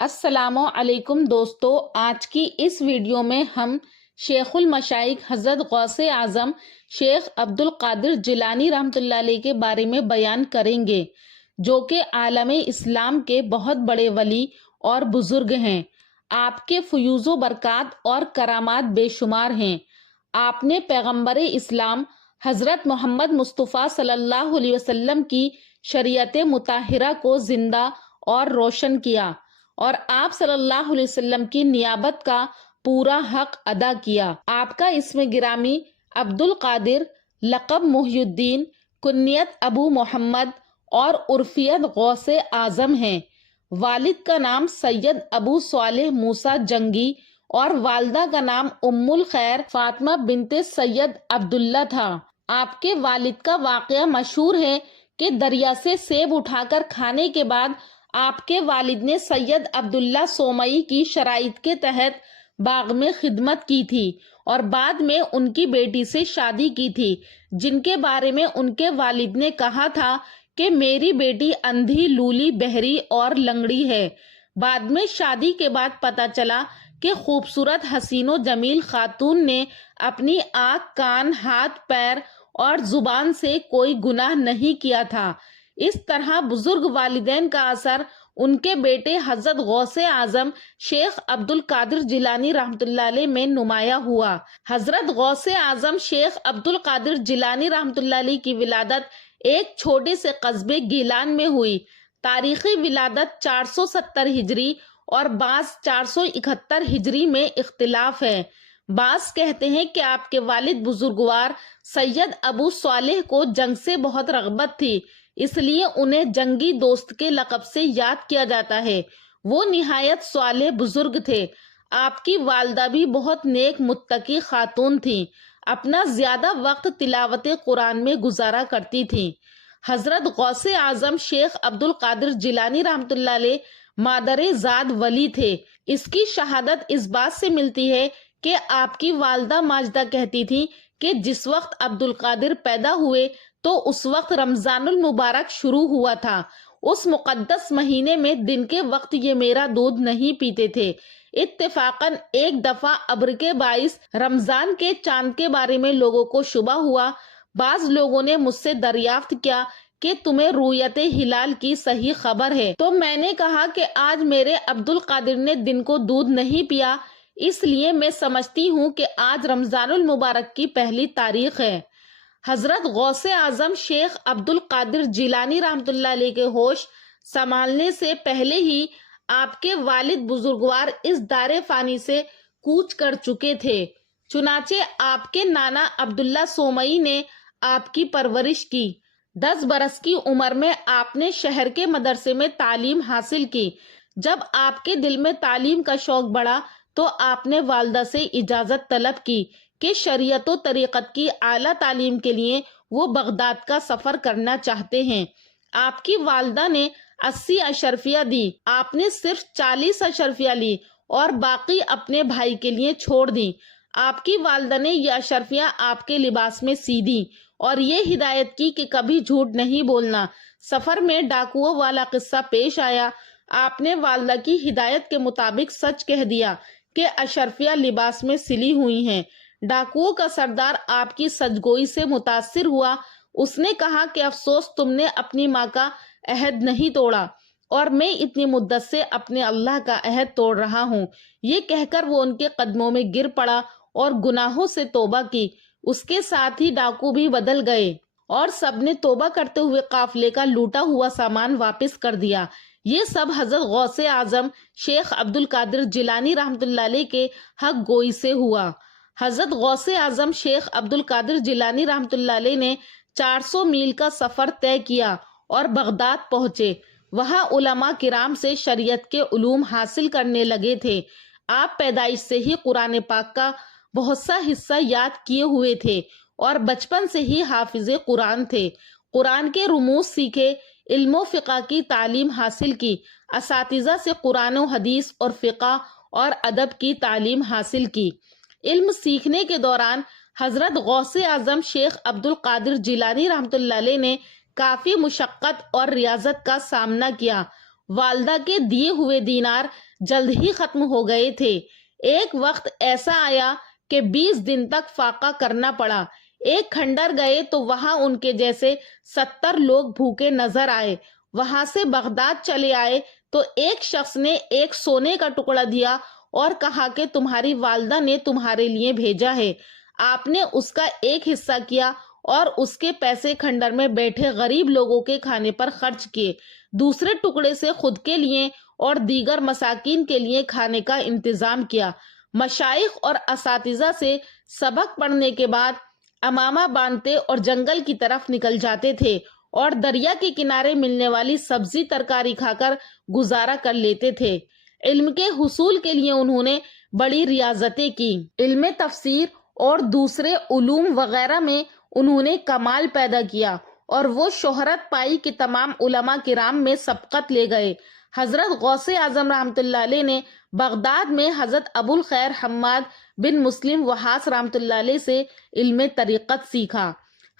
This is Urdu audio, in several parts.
السلام علیکم دوستو، آج کی اس ویڈیو میں ہم شیخ المشائخ حضرت غوث اعظم شیخ عبد القادر جیلانی رحمۃ اللہ علیہ کے بارے میں بیان کریں گے، جو کہ عالم اسلام کے بہت بڑے ولی اور بزرگ ہیں۔ آپ کے فیوز و برکات اور کرامات بے شمار ہیں۔ آپ نے پیغمبر اسلام حضرت محمد مصطفیٰ صلی اللہ علیہ وسلم کی شریعت مطہرہ کو زندہ اور روشن کیا اور آپ صلی اللہ علیہ وسلم کی نیابت کا پورا حق ادا کیا۔ آپ کا اسم گرامی عبد القادر، لقب محی الدین، کنیت ابو محمد اور عرفیت غوث اعظم ہے۔ والد کا نام سید ابو صالح موسیٰ جنگی اور والدہ کا نام ام الخیر فاطمہ بنت سید عبداللہ تھا۔ آپ کے والد کا واقعہ مشہور ہے کہ دریا سے سیب اٹھا کر کھانے کے بعد آپ کے والد نے سید عبداللہ سومئی کی شرائط کے تحت باغ میں خدمت کی تھی اور بعد میں ان کی بیٹی سے شادی کی تھی، جن کے بارے میں ان کے والد نے کہا تھا کہ میری بیٹی اندھی، لولی، بہری اور لنگڑی ہے۔ بعد میں شادی کے بعد پتہ چلا کہ خوبصورت حسین و جمیل خاتون نے اپنی آنکھ، کان، ہاتھ، پیر اور زبان سے کوئی گناہ نہیں کیا تھا۔ اس طرح بزرگ والدین کا اثر ان کے بیٹے حضرت غوث اعظم شیخ عبد القادر جیلانی رحمۃ اللہ علیہ میں نمایاں ہوا۔ حضرت غوث اعظم شیخ عبد القادر جیلانی رحمۃ اللہ علیہ کی ولادت ایک چھوٹے سے قصبے گیلان میں ہوئی۔ تاریخی ولادت 470 ہجری اور بعض 471 ہجری میں اختلاف ہے۔ بعض کہتے ہیں کہ آپ کے والد بزرگوار سید ابو صالح کو جنگ سے بہت رغبت تھی، اس لیے انہیں جنگی دوست کے لقب سے یاد کیا جاتا ہے۔ وہ نہایت صالح بزرگ تھے۔ آپ کی والدہ بھی بہت نیک متقی خاتون تھیں، اپنا زیادہ وقت تلاوت قرآن میں گزارا کرتی تھیں۔ حضرت غوث اعظم شیخ عبد القادر جیلانی رحمۃ اللہ علیہ مادر ذات ولی تھے۔ اس کی شہادت اس بات سے ملتی ہے کہ آپ کی والدہ ماجدہ کہتی تھی کہ جس وقت عبد القادر پیدا ہوئے تو اس وقت رمضان المبارک شروع ہوا تھا۔ اس مقدس مہینے میں دن کے وقت یہ میرا دودھ نہیں پیتے تھے۔ اتفاقاً ایک دفعہ ابر کے باعث رمضان کے چاند کے بارے میں لوگوں کو شبہ ہوا۔ بعض لوگوں نے مجھ سے دریافت کیا کہ تمہیں رؤیت ہلال کی صحیح خبر ہے؟ تو میں نے کہا کہ آج میرے عبد القادر نے دن کو دودھ نہیں پیا، اس لیے میں سمجھتی ہوں کہ آج رمضان المبارک کی پہلی تاریخ ہے۔ حضرت غوث اعظم شیخ عبد القادر جیلانی رحمۃ اللہ علیہ کے ہوش سنبھالنے سے پہلے ہی آپ کے والد بزرگوار اس دار فانی سے کوچ کر چکے تھے۔ چنانچہ آپ کے نانا عبداللہ سومئی نے آپ کی پرورش کی۔ 10 برس کی عمر میں آپ نے شہر کے مدرسے میں تعلیم حاصل کی۔ جب آپ کے دل میں تعلیم کا شوق بڑھا تو آپ نے والدہ سے اجازت طلب کی کہ شریعت و طریقت کی اعلیٰ تعلیم کے لیے وہ بغداد کا سفر کرنا چاہتے ہیں۔ آپ کی والدہ نے 80 اشرفیہ دی، آپ نے صرف 40 اشرفیہ لی اور باقی اپنے بھائی کے لیے چھوڑ دی۔ آپ کی والدہ نے یہ اشرفیہ آپ کے لباس میں سی دی اور یہ ہدایت کی کہ کبھی جھوٹ نہیں بولنا۔ سفر میں ڈاکوؤں والا قصہ پیش آیا، آپ نے والدہ کی ہدایت کے مطابق سچ کہہ دیا کہ اشرفیہ لباس میں سلی ہوئی ہیں۔ ڈاکوؤں کا سردار آپ کی سچگوئی سے متاثر ہوا۔ اس نے کہا کہ افسوس تم نے اپنی ماں کا عہد نہیں توڑا اور میں اتنی مدت سے اپنے اللہ کا عہد توڑ رہا ہوں۔ یہ کہہ کر وہ ان کے قدموں میں گر پڑا اور گناہوں سے توبہ کی۔ اس کے ساتھ ہی ڈاکو بھی بدل گئے اور سب نے توبہ کرتے ہوئے قافلے کا لوٹا ہوا سامان واپس کر دیا۔ یہ سب حضرت غوث اعظم شیخ عبد القادر جیلانی رحمۃ اللہ علیہ کے حق گوئی سے ہوا۔ حضرت غوث اعظم شیخ عبد القادر جیلانی رحمۃ اللہ علیہ نے 400 میل کا سفر طے کیا اور بغداد پہنچے۔ وہاں علماء کرام سے شریعت کے علوم حاصل کرنے لگے تھے۔ آپ پیدائش سے ہی قرآن پاک کا بہت سا حصہ یاد کیے ہوئے تھے اور بچپن سے ہی حافظ قرآن تھے۔ قرآن کے رموز سیکھے، علم و فقہ کی تعلیم حاصل کی، اساتذہ سے قرآن و حدیث اور فقہ اور ادب کی تعلیم حاصل کی۔ علم سیکھنے کے دوران حضرت غوث اعظم شیخ عبد القادر جیلانی رحمۃ اللہ علیہ نے کافی مشقت اور ریاضت کا سامنا کیا۔ والدہ کے دیے ہوئے دینار جلد ہی ختم ہو گئے تھے۔ ایک وقت ایسا آیا کہ 20 دن تک فاقہ کرنا پڑا۔ ایک کھنڈر گئے تو وہاں ان کے جیسے 70 لوگ بھوکے نظر آئے۔ وہاں سے بغداد چلے آئے تو ایک شخص نے ایک سونے کا ٹکڑا دیا اور کہا کہ تمہاری والدہ نے تمہارے لیے بھیجا ہے۔ آپ نے اس کا ایک حصہ کیا اور اس کے پیسے کھنڈر میں بیٹھے غریب لوگوں کے کھانے پر خرچ کیے۔ دوسرے ٹکڑے سے خود کے لیے اور دیگر مساکین کے لیے کھانے کا انتظام کیا۔ مشائخ اور اساتذہ سے سبق پڑھنے کے بعد امامہ باندھتے اور جنگل کی طرف نکل جاتے تھے اور دریا کے کنارے ملنے والی سبزی ترکاری کھا کر گزارا کر لیتے تھے۔ علم کے حصول کے لیے انہوں نے بڑی ریاضتیں کی۔ علم تفسیر اور دوسرے علوم وغیرہ میں انہوں نے کمال پیدا کیا اور وہ شہرت پائی کہ تمام علماء کرام میں سبقت لے گئے۔ حضرت غوث اعظم رحمۃ اللہ علیہ نے بغداد میں حضرت ابو الخیر حماد بن مسلم وحاص رحمۃ اللہ علیہ سے علم طریقت سیکھا۔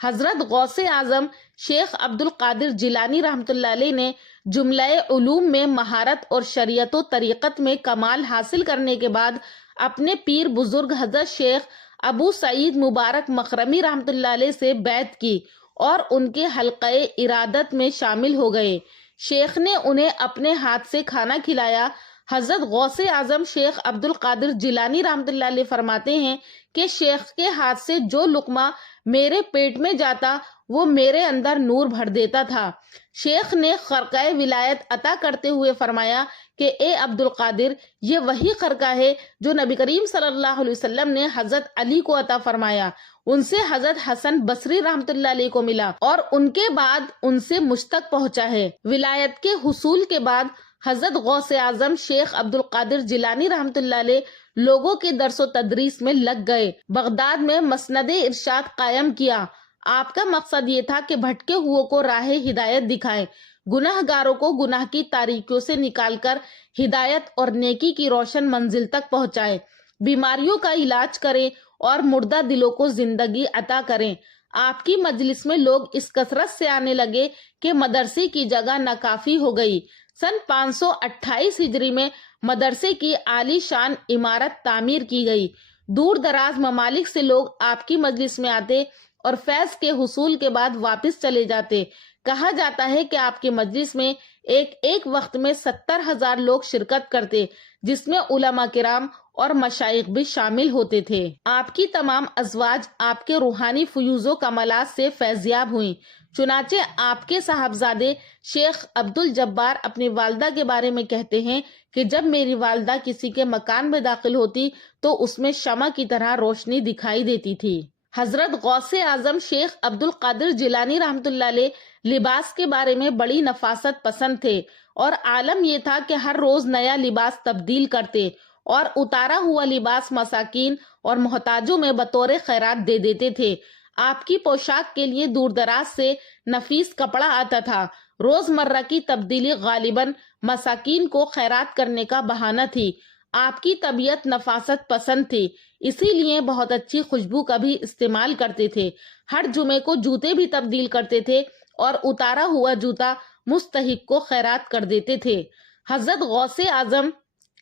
حضرت غوث اعظم شیخ عبد القادر جیلانی رحمۃ اللہ علیہ نے جملہ علوم میں مہارت اور شریعت و طریقت میں کمال حاصل کرنے کے بعد اپنے پیر بزرگ حضرت شیخ ابو سعید مبارک مخرمی رحمۃ اللہ علیہ سے بیعت کی اور ان کے حلقہ ارادت میں شامل ہو گئے۔ شیخ نے انہیں اپنے ہاتھ سے کھانا کھلایا۔ حضرت غوث اعظم شیخ عبد القادر جیلانی رحمۃ اللہ علیہ فرماتے ہیں کہ شیخ کے ہاتھ سے جو لقمہ میرے پیٹ میں جاتا وہ میرے اندر نور بھر دیتا تھا۔ شیخ نے خرقہ ولایت عطا کرتے ہوئے فرمایا کہ اے عبد القادر، یہ وہی خرقہ ہے جو نبی کریم صلی اللہ علیہ وسلم نے حضرت علی کو عطا فرمایا۔ ان سے حضرت حسن بصری رحمۃ اللہ علیہ کو ملا اور ان کے بعد ان سے مجھ تک پہنچا ہے۔ ولایت کے حصول کے بعد حضرت غوث اعظم شیخ عبد القادر جیلانی رحمۃ اللہ علیہ لوگوں کے درس و تدریس میں لگ گئے۔ بغداد میں مسند ارشاد قائم کیا۔ آپ کا مقصد یہ تھا کہ بھٹکے ہوئے کو راہ ہدایت دکھائیں، گناہ گاروں کو گناہ کی تاریکیوں سے نکال کر ہدایت اور نیکی کی روشن منزل تک پہنچائیں، بیماریوں کا علاج کریں اور مردہ دلوں کو زندگی عطا کریں۔ آپ کی مجلس میں لوگ اس کثرت سے آنے لگے کہ مدرسے کی جگہ ناکافی ہو گئی۔ سن 528 ہجری میں مدرسے کی عالی شان عمارت تعمیر کی گئی۔ دور دراز ممالک سے لوگ آپ کی مجلس میں آتے اور فیض کے حصول کے بعد واپس چلے جاتے۔ کہا جاتا ہے کہ آپ کی مجلس میں ایک وقت میں 70,000 لوگ شرکت کرتے، جس میں علماء کرام اور مشائخ بھی شامل ہوتے تھے۔ آپ کی تمام ازواج آپ کے روحانی فیوز و کمالات سے فیضیاب ہوئیں۔ چنانچہ آپ کے صاحبزادے شیخ عبد الجبار اپنی والدہ کے بارے میں کہتے ہیں کہ جب میری والدہ کسی کے مکان میں داخل ہوتی تو اس میں شمع کی طرح روشنی دکھائی دیتی تھی۔ حضرت غوث اعظم شیخ عبد القادر جیلانی رحمۃ اللہ علیہ لباس کے بارے میں بڑی نفاست پسند تھے اور عالم یہ تھا کہ ہر روز نیا لباس تبدیل کرتے اور اتارا ہوا لباس مساکین اور محتاجوں میں بطور خیرات دے دیتے تھے۔ آپ کی پوشاک کے لیے دور دراز سے نفیس کپڑا آتا تھا۔ روز مرہ کی تبدیلی غالباً مساکین کو خیرات کرنے کا بہانہ تھی۔ آپ کی طبیعت نفاست پسند تھی، اسی لیے بہت اچھی خوشبو کا بھی استعمال کرتے تھے۔ ہر جمعے کو جوتے بھی تبدیل کرتے تھے اور اتارا ہوا جوتا مستحق کو خیرات کر دیتے تھے۔ حضرت غوث اعظم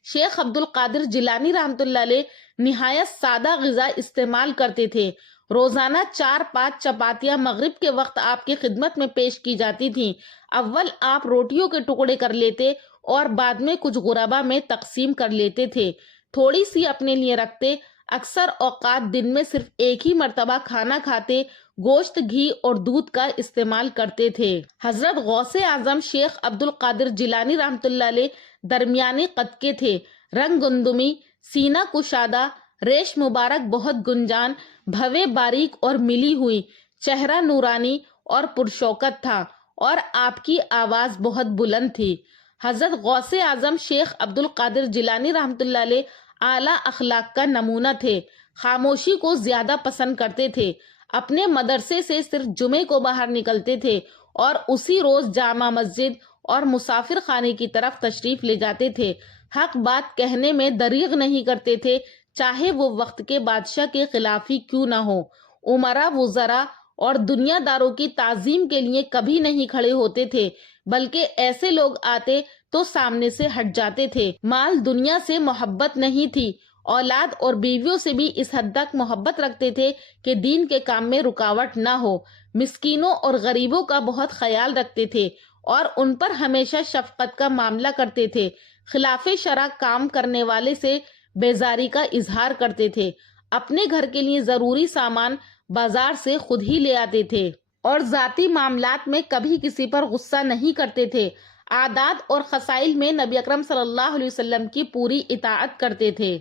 شیخ عبد القادر جیلانی رحمۃ اللہ علیہ نہایت سادہ غذا استعمال کرتے تھے۔ روزانہ 4-5 چپاتیاں مغرب کے وقت آپ کی خدمت میں پیش کی جاتی تھیں۔ اول آپ روٹیوں کے ٹکڑے کر لیتے اور بعد میں کچھ غربا میں تقسیم کر لیتے تھے۔ تھوڑی سی اپنے لیے رکھتے۔ اکثر اوقات دن میں صرف ایک ہی مرتبہ کھانا کھاتے، گوشت، گھی اور دودھ کا استعمال کرتے تھے۔ حضرت غوث اعظم شیخ عبد القادر جیلانی رحمۃ اللہ علیہ درمیانے قد کے تھے، رنگ گندمی، سینہ کشادہ، ریش مبارک بہت گنجان، بھویں باریک اور ملی ہوئی، چہرہ نورانی اور پرشوکت تھا اور آپ کی آواز بہت بلند تھی۔ حضرت غوث اعظم شیخ عبد القادر جیلانی رحمۃ اللہ علیہ اعلیٰ اخلاق کا نمونہ تھے، خاموشی کو زیادہ پسند کرتے تھے۔ اپنے مدرسے سے صرف جمعے کو باہر نکلتے تھے اور اسی روز جامع مسجد اور مسافر خانے کی طرف تشریف لے جاتے تھے۔ حق بات کہنے میں دریغ نہیں کرتے تھے، چاہے وہ وقت کے بادشاہ کے خلاف ہی کیوں نہ ہو۔ امراء، وزراء اور دنیا داروں کی تعظیم کے لیے کبھی نہیں کھڑے ہوتے تھے، بلکہ ایسے لوگ آتے تو سامنے سے ہٹ جاتے تھے۔ مال دنیا سے محبت نہیں تھی، اولاد اور بیویوں سے بھی اس حد تک محبت رکھتے تھے کہ دین کے کام میں رکاوٹ نہ ہو۔ مسکینوں اور غریبوں کا بہت خیال رکھتے تھے اور ان پر ہمیشہ شفقت کا معاملہ کرتے تھے۔ خلاف شرع کام کرنے والے سے بیزاری کا اظہار کرتے تھے۔ اپنے گھر کے لیے ضروری سامان بازار سے خود ہی لے آتے تھے اور ذاتی معاملات میں کبھی کسی پر غصہ نہیں کرتے تھے۔ عادات اور خصائل میں نبی اکرم صلی اللہ علیہ وسلم کی پوری اطاعت کرتے تھے۔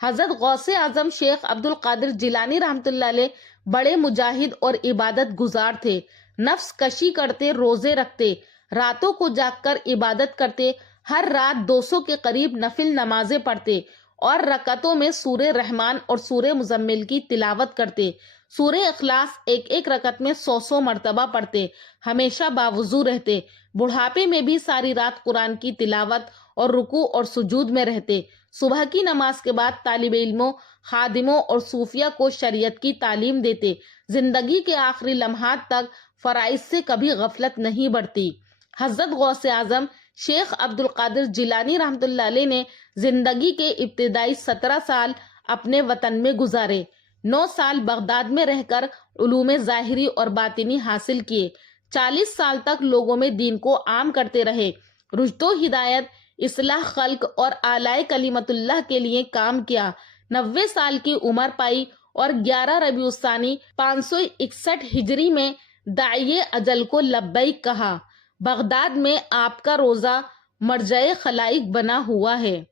حضرت غوث اعظم شیخ عبد القادر جیلانی رحمۃ اللہ علیہ بڑے مجاہد اور عبادت گزار تھے۔ نفس کشی کرتے، روزے رکھتے، راتوں کو جاگ کر عبادت کرتے، ہر رات 200 کے قریب نفل نمازیں پڑھتے اور رکعتوں میں سورہ رحمان اور سورہ مزمل کی تلاوت کرتے۔ سورہ اخلاص ایک ایک رکعت میں 100 مرتبہ پڑھتے، ہمیشہ باوضو رہتے۔ بڑھاپے میں بھی ساری رات قرآن کی تلاوت اور رکوع اور سجود میں رہتے۔ صبح کی نماز کے بعد طالب علموں، خادموں اور صوفیہ کو شریعت کی تعلیم دیتے۔ زندگی کے آخری لمحات تک فرائض سے کبھی غفلت نہیں برتی۔ حضرت غوث اعظم شیخ عبد القادر جیلانی رحمۃ اللہ علیہ نے زندگی کے ابتدائی 17 سال اپنے وطن میں گزارے۔ 9 سال بغداد میں رہ کر علوم ظاہری اور باطنی حاصل کیے۔ 40 سال تک لوگوں میں دین کو عام کرتے رہے۔ رشد و ہدایت، اصلاح خلق اور اعلاء کلمت اللہ کے لیے کام کیا۔ 90 سال کی عمر پائی اور 11 ربیع الثانی 561 ہجری میں داعی اجل کو لبیک کہا۔ بغداد میں آپ کا روزہ مرجع خلائق بنا ہوا ہے۔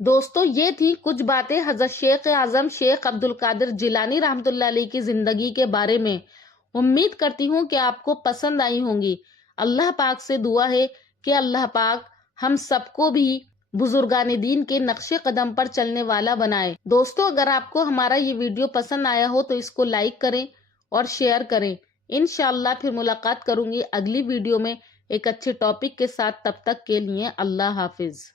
دوستو، یہ تھی کچھ باتیں حضرت شیخ اعظم شیخ عبد القادر جیلانی رحمۃ اللہ علیہ کی زندگی کے بارے میں۔ امید کرتی ہوں کہ آپ کو پسند آئی ہوں گی۔ اللہ پاک سے دعا ہے کہ اللہ پاک ہم سب کو بھی بزرگان دین کے نقش قدم پر چلنے والا بنائے۔ دوستو، اگر آپ کو ہمارا یہ ویڈیو پسند آیا ہو تو اس کو لائک کریں اور شیئر کریں۔ انشاءاللہ پھر ملاقات کروں گی اگلی ویڈیو میں ایک اچھے ٹاپک کے ساتھ۔ تب تک کے لیے اللہ حافظ۔